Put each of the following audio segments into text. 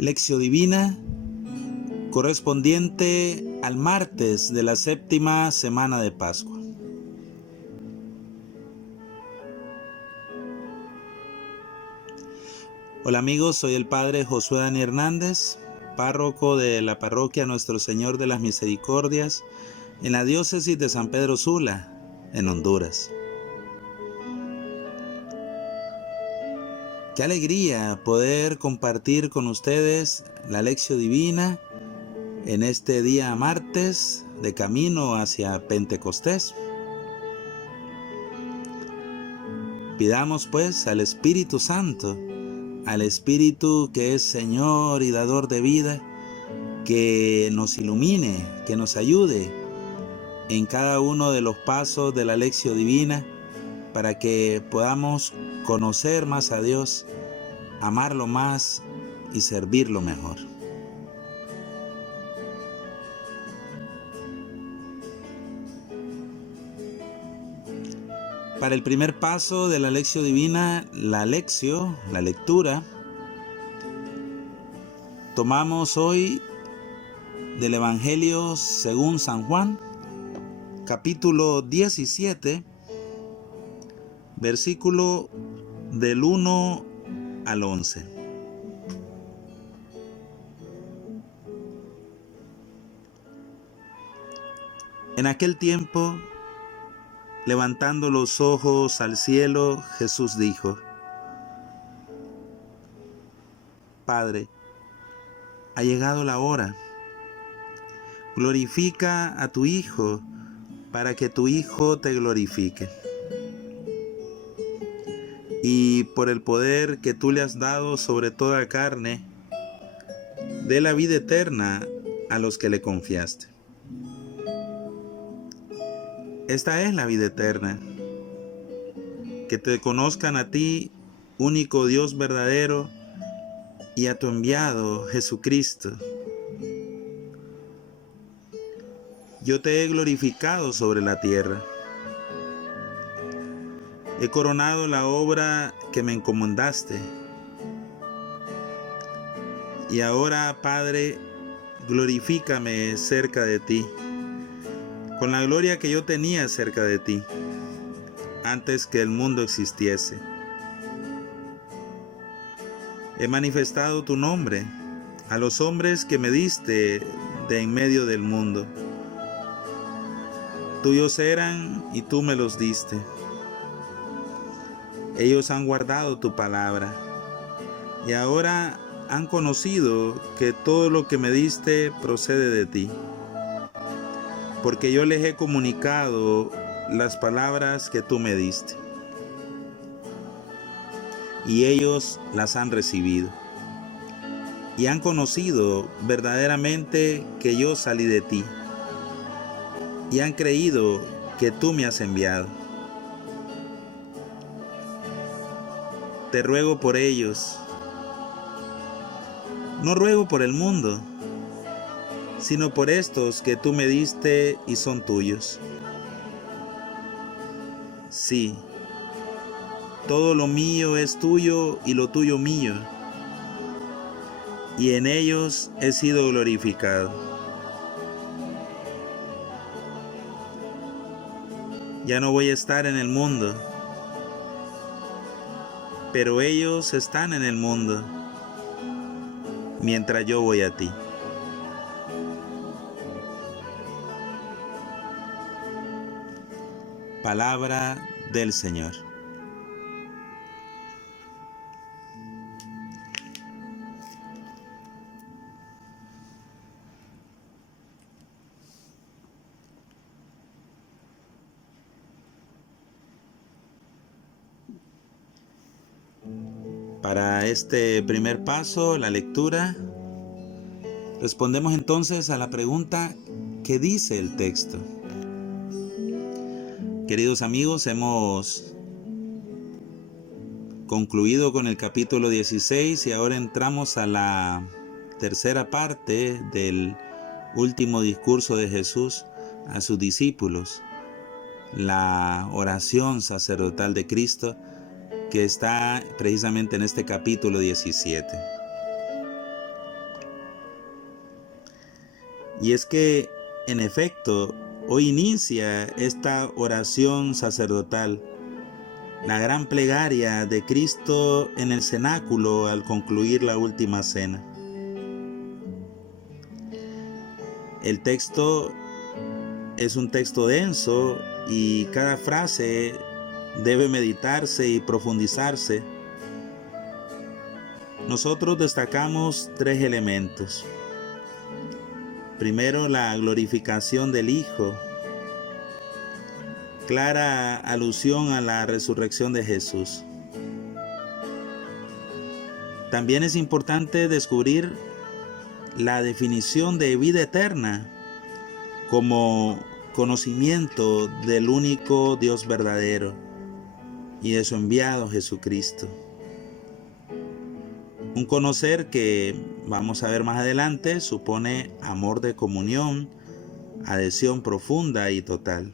Lección Divina correspondiente al martes de la séptima semana de Pascua. Hola amigos, soy el Padre Josué Dani Hernández, párroco de la parroquia Nuestro Señor de las Misericordias en la diócesis de San Pedro Sula, en Honduras. Qué alegría poder compartir con ustedes la Lección Divina en este día martes de camino hacia Pentecostés. Pidamos pues al Espíritu Santo, al Espíritu que es Señor y dador de vida, que nos ilumine, que nos ayude en cada uno de los pasos de la Lección Divina para que podamos conocer más a Dios, amarlo más y servirlo mejor. Para el primer paso de la Lección Divina, la lectura, tomamos hoy del Evangelio según San Juan, capítulo 17, versículo del 1 al 11. En aquel tiempo, levantando los ojos al cielo, Jesús dijo: Padre, ha llegado la hora. Glorifica a tu Hijo, para que tu Hijo te glorifique. Y por el poder que tú le has dado sobre toda carne, dé la vida eterna a los que le confiaste. Esta es la vida eterna, que te conozcan a ti, único Dios verdadero, y a tu enviado Jesucristo. Yo te he glorificado sobre la tierra. He coronado la obra que me encomendaste. Y ahora, Padre, glorifícame cerca de ti, con la gloria que yo tenía cerca de ti, antes que el mundo existiese. He manifestado tu nombre a los hombres que me diste de en medio del mundo. Tuyos eran y tú me los diste. Ellos han guardado tu palabra y ahora han conocido que todo lo que me diste procede de ti, porque yo les he comunicado las palabras que tú me diste, y ellos las han recibido, y han conocido verdaderamente que yo salí de ti, y han creído que tú me has enviado. Te ruego por ellos. No ruego por el mundo, sino por estos que tú me diste y son tuyos. Sí, todo lo mío es tuyo y lo tuyo mío, y en ellos he sido glorificado. Ya no voy a estar en el mundo, pero ellos están en el mundo, mientras yo voy a ti. Palabra del Señor. Para este primer paso, la lectura, respondemos entonces a la pregunta: ¿qué dice el texto? Queridos amigos, hemos concluido con el capítulo 16 y ahora entramos a la tercera parte del último discurso de Jesús a sus discípulos, la oración sacerdotal de Cristo, que está precisamente en este capítulo 17. Y es que, en efecto, hoy inicia esta oración sacerdotal, la gran plegaria de Cristo en el cenáculo al concluir la última cena. El texto es un texto denso y cada frase debe meditarse y profundizarse. Nosotros destacamos 3 elementos. Primero, la glorificación del Hijo, clara alusión a la resurrección de Jesús. También es importante descubrir la definición de vida eterna como conocimiento del único Dios verdadero y de su enviado Jesucristo. Un conocer que, vamos a ver más adelante, supone amor de comunión, adhesión profunda y total.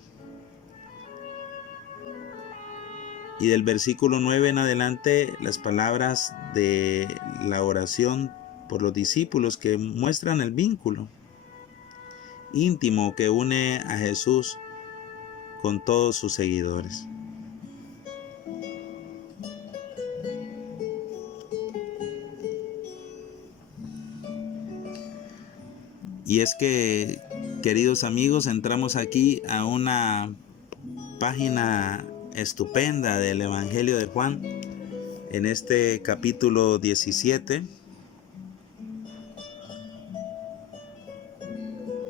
Y del versículo 9 en adelante, las palabras de la oración por los discípulos que muestran el vínculo íntimo que une a Jesús con todos sus seguidores. Y es que, queridos amigos, entramos aquí a una página estupenda del Evangelio de Juan, en este capítulo 17.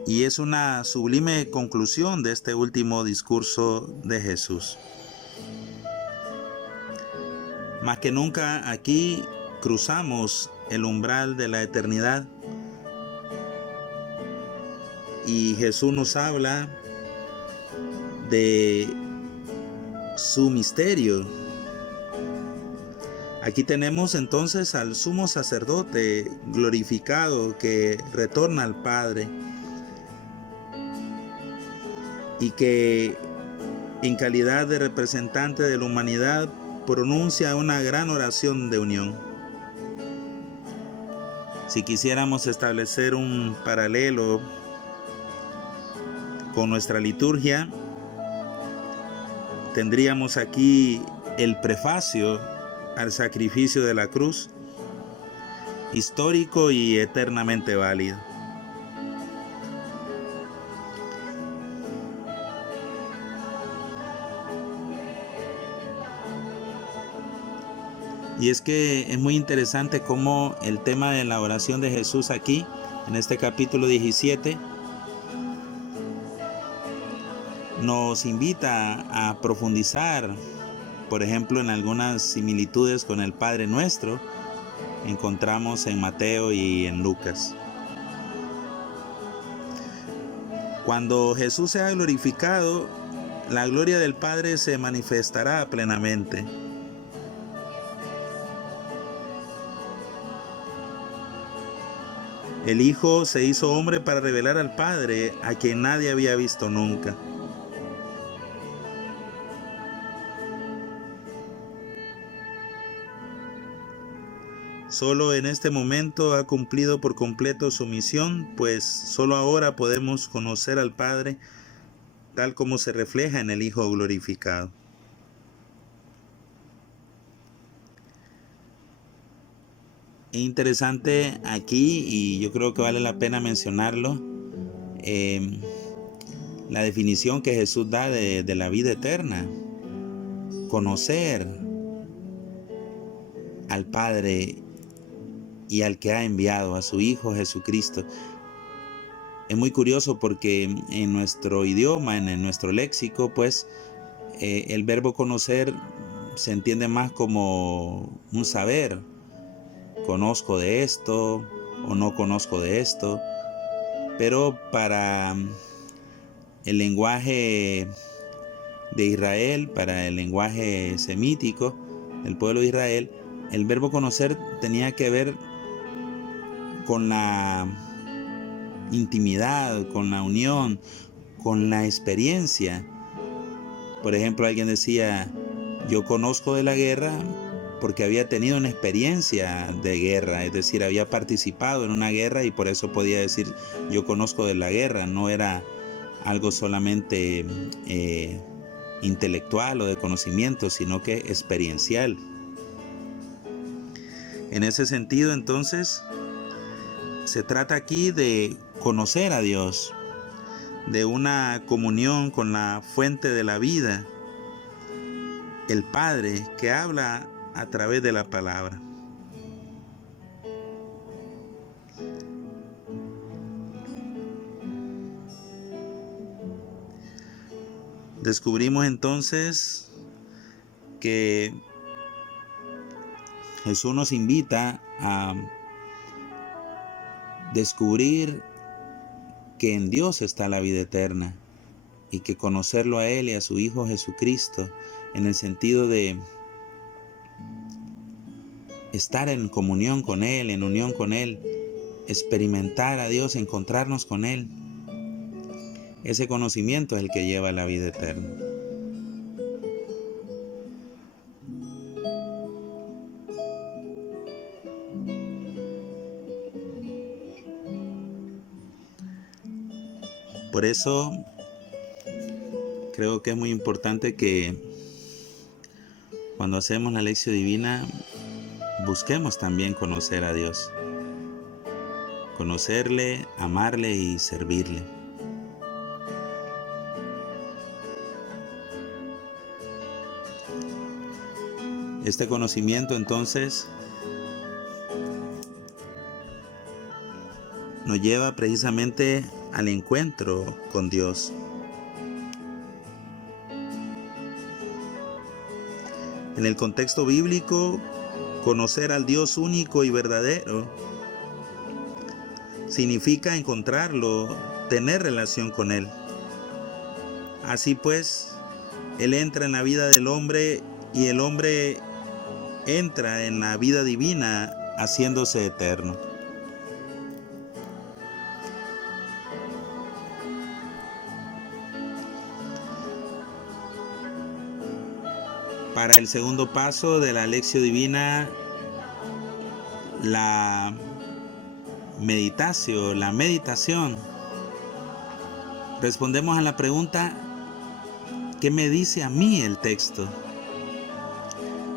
Y es una sublime conclusión de este último discurso de Jesús. Más que nunca aquí cruzamos el umbral de la eternidad y Jesús nos habla de su misterio. Aquí tenemos entonces al sumo sacerdote glorificado que retorna al Padre y que en calidad de representante de la humanidad pronuncia una gran oración de unión. Si quisiéramos establecer un paralelo con nuestra liturgia, tendríamos aquí el prefacio al sacrificio de la cruz, histórico y eternamente válido. Y es que es muy interesante cómo el tema de la oración de Jesús aquí, en este capítulo 17, nos invita a profundizar, por ejemplo, en algunas similitudes con el Padre Nuestro, encontramos en Mateo y en Lucas. Cuando Jesús sea glorificado, la gloria del Padre se manifestará plenamente. El Hijo se hizo hombre para revelar al Padre, a quien nadie había visto nunca. Solo en este momento ha cumplido por completo su misión, pues solo ahora podemos conocer al Padre tal como se refleja en el Hijo glorificado. Es interesante aquí, y yo creo que vale la pena mencionarlo, la definición que Jesús da de la vida eterna. Conocer al Padre y al que ha enviado, a su Hijo Jesucristo. Es muy curioso porque en nuestro idioma, en nuestro léxico, pues el verbo conocer se entiende más como un saber. Conozco de esto o no conozco de esto. Pero para el lenguaje de Israel, para el lenguaje semítico del pueblo de Israel, el verbo conocer tenía que ver con la intimidad, con la unión, con la experiencia. Por ejemplo, alguien decía, yo conozco de la guerra, porque había tenido una experiencia de guerra, es decir, había participado en una guerra y por eso podía decir yo conozco de la guerra, no era algo solamente intelectual o de conocimiento, sino que experiencial. En ese sentido, entonces, se trata aquí de conocer a Dios, de una comunión con la fuente de la vida, el Padre que habla a través de la palabra. Descubrimos entonces que Jesús nos invita a descubrir que en Dios está la vida eterna y que conocerlo a Él y a su Hijo Jesucristo en el sentido de estar en comunión con Él, en unión con Él, experimentar a Dios, encontrarnos con Él. Ese conocimiento es el que lleva a la vida eterna. Por eso creo que es muy importante que cuando hacemos la lección divina busquemos también conocer a Dios, conocerle, amarle y servirle. Este conocimiento entonces nos lleva precisamente al encuentro con Dios. En el contexto bíblico, conocer al Dios único y verdadero significa encontrarlo, tener relación con Él. Así pues, Él entra en la vida del hombre y el hombre entra en la vida divina haciéndose eterno. Para el segundo paso de la lección divina, la meditación, respondemos a la pregunta: ¿qué me dice a mí el texto?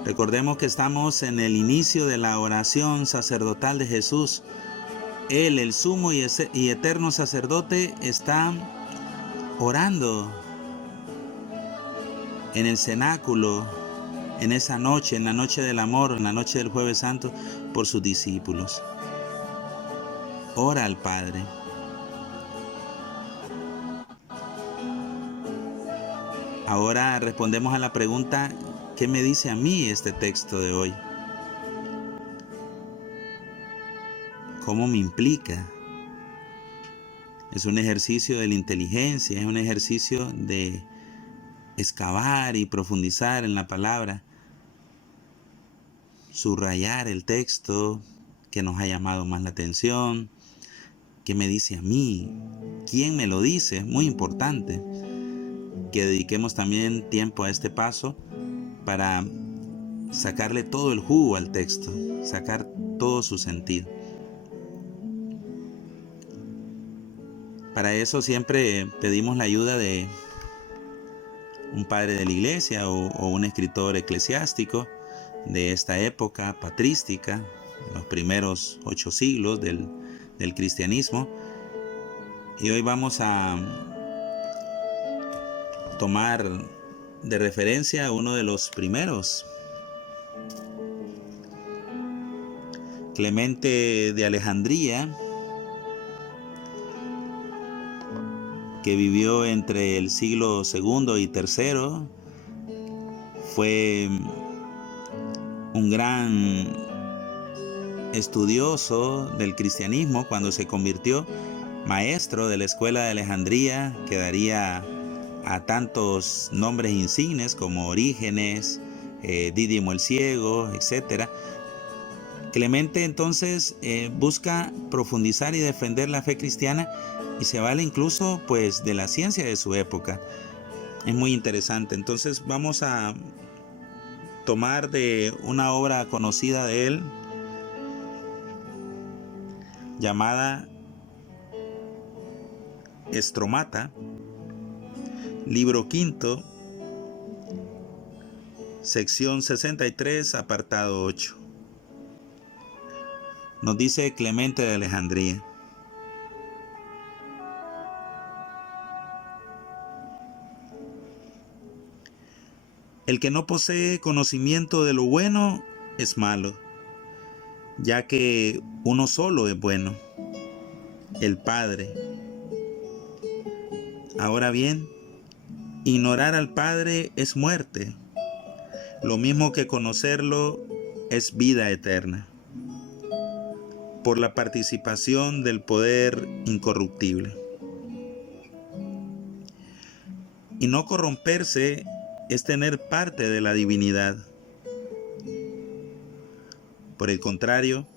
Recordemos que estamos en el inicio de la oración sacerdotal de Jesús. Él, el sumo y eterno sacerdote, está orando en el cenáculo, en esa noche, en la noche del amor, en la noche del Jueves Santo, por sus discípulos. Ora al Padre. Ahora respondemos a la pregunta: ¿qué me dice a mí este texto de hoy? ¿Cómo me implica? Es un ejercicio de la inteligencia, es un ejercicio de excavar y profundizar en la palabra, subrayar el texto que nos ha llamado más la atención. ¿Qué me dice a mí? ¿Quién me lo dice? Es muy importante que dediquemos también tiempo a este paso para sacarle todo el jugo al texto, sacar todo su sentido. Para eso siempre pedimos la ayuda de un padre de la iglesia o un escritor eclesiástico de esta época patrística, los primeros 8 siglos del cristianismo. Y hoy vamos a tomar de referencia a uno de los primeros, Clemente de Alejandría, que vivió entre el siglo II y III. Fue un gran estudioso del cristianismo cuando se convirtió, maestro de la escuela de Alejandría, que daría a tantos nombres insignes como Orígenes, Dídimo el Ciego, etc. Clemente entonces busca profundizar y defender la fe cristiana y se vale incluso pues de la ciencia de su época. Es muy interesante. Entonces vamos a tomar de una obra conocida de él llamada Estromata, libro quinto, sección 63, apartado 8. Nos dice Clemente de Alejandría: el que no posee conocimiento de lo bueno es malo, ya que uno solo es bueno, el Padre. Ahora bien, ignorar al Padre es muerte, lo mismo que conocerlo es vida eterna, por la participación del poder incorruptible. Y no corromperse es tener parte de la divinidad. Por el contrario,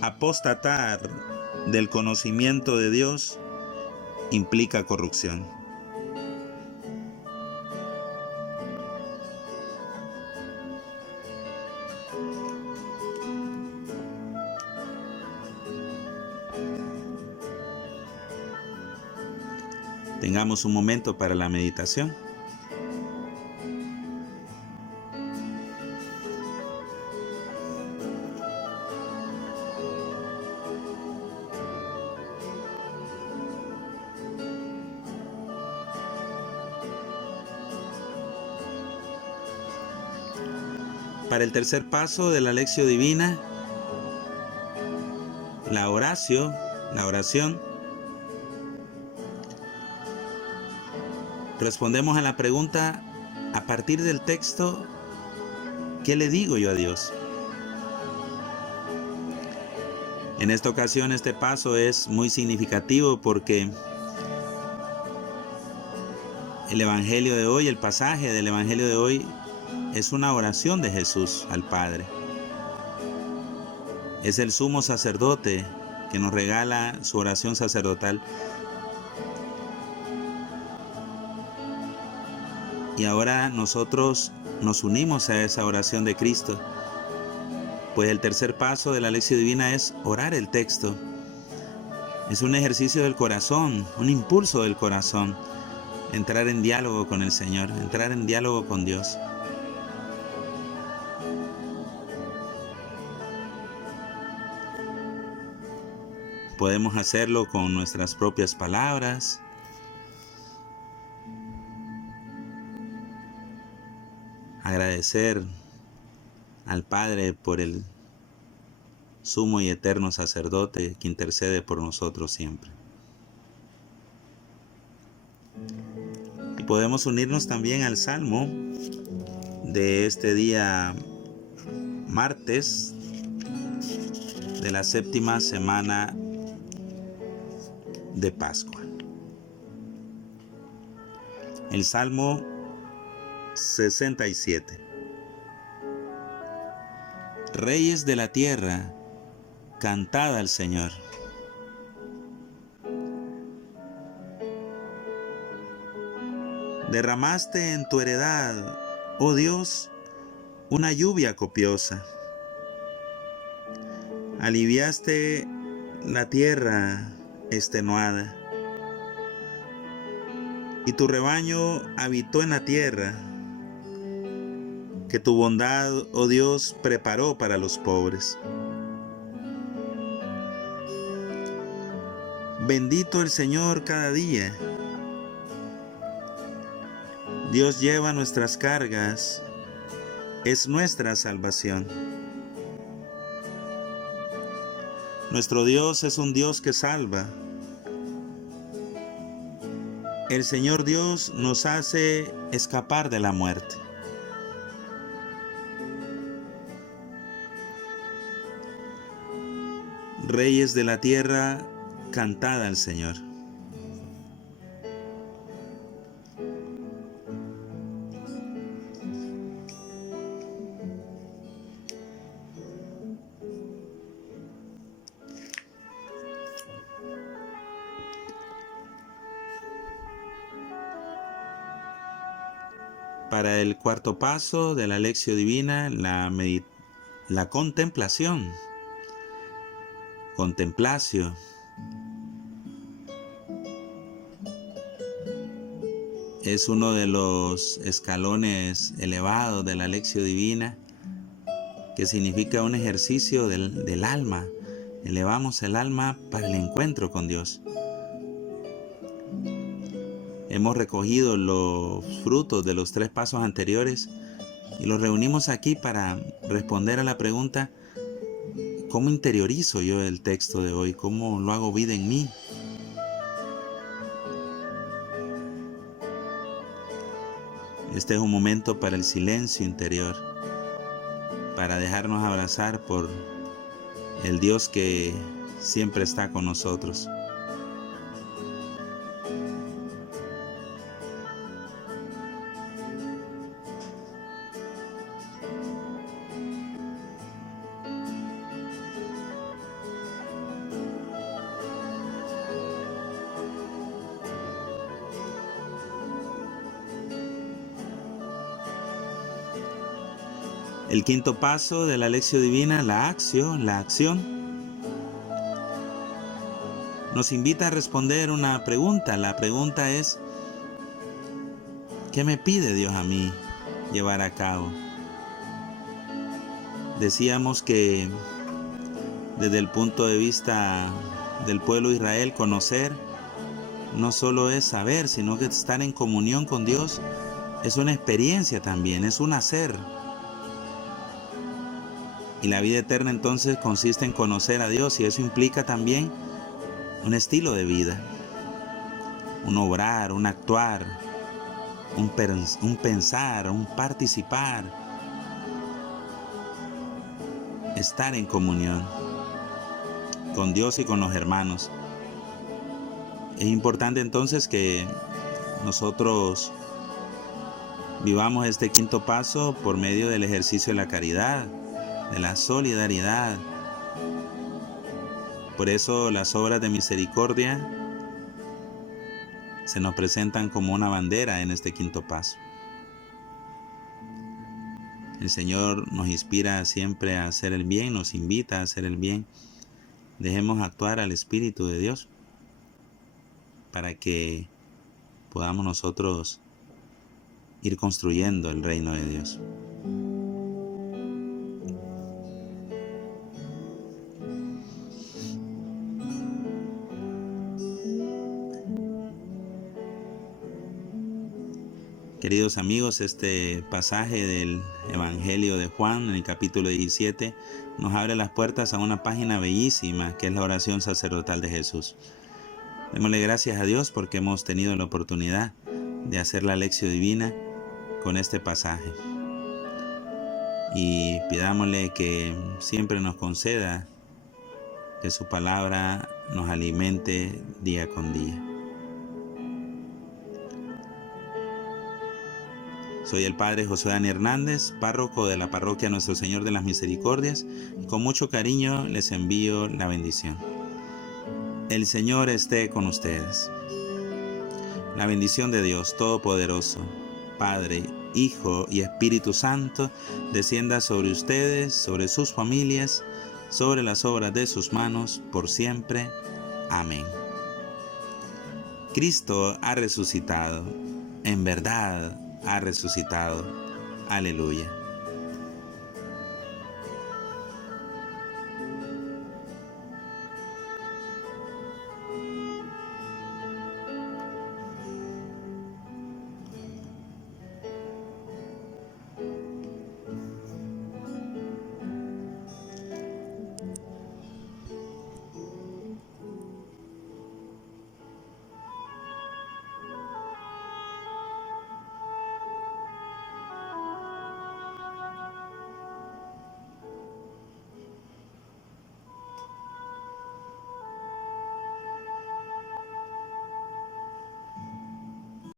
apostatar del conocimiento de Dios implica corrupción. Tengamos un momento para la meditación. Para el tercer paso de la Lección Divina, la oración, respondemos a la pregunta a partir del texto: ¿qué le digo yo a Dios? En esta ocasión este paso es muy significativo porque el Evangelio de hoy, el pasaje del Evangelio de hoy, es una oración de Jesús al Padre. Es el sumo sacerdote que nos regala su oración sacerdotal. Y ahora nosotros nos unimos a esa oración de Cristo. Pues el tercer paso de la Lección Divina es orar el texto. Es un ejercicio del corazón, un impulso del corazón. Entrar en diálogo con el Señor, entrar en diálogo con Dios. Podemos hacerlo con nuestras propias palabras. Agradecer al Padre por el sumo y eterno sacerdote que intercede por nosotros siempre. Y podemos unirnos también al Salmo de este día martes de la séptima semana de Pascua. El Salmo 67. Reyes de la tierra, cantad al Señor. Derramaste en tu heredad, oh Dios, una lluvia copiosa. Aliviaste la tierra extenuada, y tu rebaño habitó en la tierra, que tu bondad, oh Dios, preparó para los pobres. Bendito el Señor cada día. Dios lleva nuestras cargas, es nuestra salvación. Nuestro Dios es un Dios que salva. El Señor Dios nos hace escapar de la muerte. Reyes de la tierra, cantad al Señor. Para el cuarto paso de la Lección Divina, la contemplación. Contemplatio. Es uno de los escalones elevados de la Lección Divina, que significa un ejercicio del alma. Elevamos el alma para el encuentro con Dios. Hemos recogido los frutos de los 3 pasos anteriores y los reunimos aquí para responder a la pregunta: ¿cómo interiorizo yo el texto de hoy? ¿Cómo lo hago vida en mí? Este es un momento para el silencio interior, para dejarnos abrazar por el Dios que siempre está con nosotros. El quinto paso de la Lección Divina, la acción, nos invita a responder una pregunta. La pregunta es: ¿qué me pide Dios a mí llevar a cabo? Decíamos que desde el punto de vista del pueblo de Israel, conocer no solo es saber, sino que estar en comunión con Dios es una experiencia también, es un hacer. Y la vida eterna entonces consiste en conocer a Dios, y eso implica también un estilo de vida, un obrar, un actuar, un pensar, un participar, estar en comunión con Dios y con los hermanos. Es importante entonces que nosotros vivamos este quinto paso por medio del ejercicio de la caridad, de la solidaridad. Por eso las obras de misericordia se nos presentan como una bandera en este quinto paso. El Señor nos inspira siempre a hacer el bien, nos invita a hacer el bien. Dejemos actuar al Espíritu de Dios para que podamos nosotros ir construyendo el reino de Dios. Queridos amigos, este pasaje del Evangelio de Juan, en el capítulo 17, nos abre las puertas a una página bellísima, que es la oración sacerdotal de Jesús. Démosle gracias a Dios porque hemos tenido la oportunidad de hacer la Lección Divina con este pasaje. Y pidámosle que siempre nos conceda que su palabra nos alimente día con día. Soy el Padre José Dani Hernández, párroco de la parroquia Nuestro Señor de las Misericordias, y con mucho cariño les envío la bendición. El Señor esté con ustedes. La bendición de Dios Todopoderoso, Padre, Hijo y Espíritu Santo, descienda sobre ustedes, sobre sus familias, sobre las obras de sus manos, por siempre. Amén. Cristo ha resucitado. En verdad ha resucitado. Aleluya.